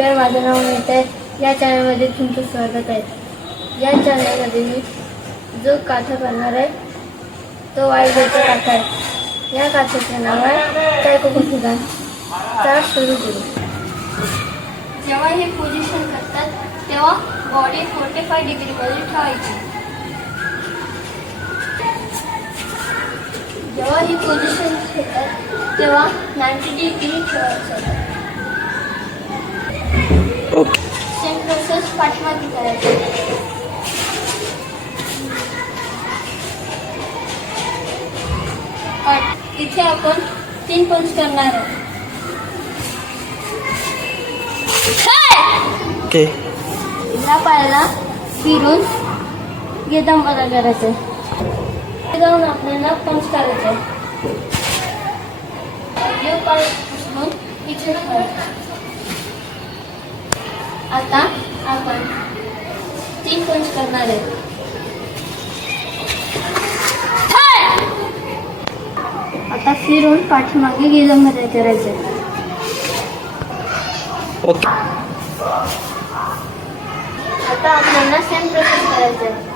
तर माझं नाव मिळत आहे. या चॅनलमध्ये तुमचं स्वागत आहे. या चॅनलमध्ये मी जो काथा करणार आहे तो वाईगडचा काथा आहे. या काथ्याचे नाव आहे तळकोकणसुदान. चला सुरू करू. जेव्हा हे पोझिशन करतात तेव्हा बॉडी 45 डिग्रीमध्ये ठेवायची. जेव्हा ही पोझिशन घेतात तेव्हा 90 डिग्री ठेवायचं. सेम प्रोसेस पाठीमागे करायची. इथे आपण 3 पंच करणार आहोत. या पायाला फिरून गेदांबरा करायचं. जाऊन आपल्याला पंच करायचं. पाय उचलून इथे ठेवायचं. आता आपण 3 पंच करणार आहे. आता फिरून पाठीमागे गेदांबरा करायचं. आता आपल्याला सेम प्रोसेस करायचं.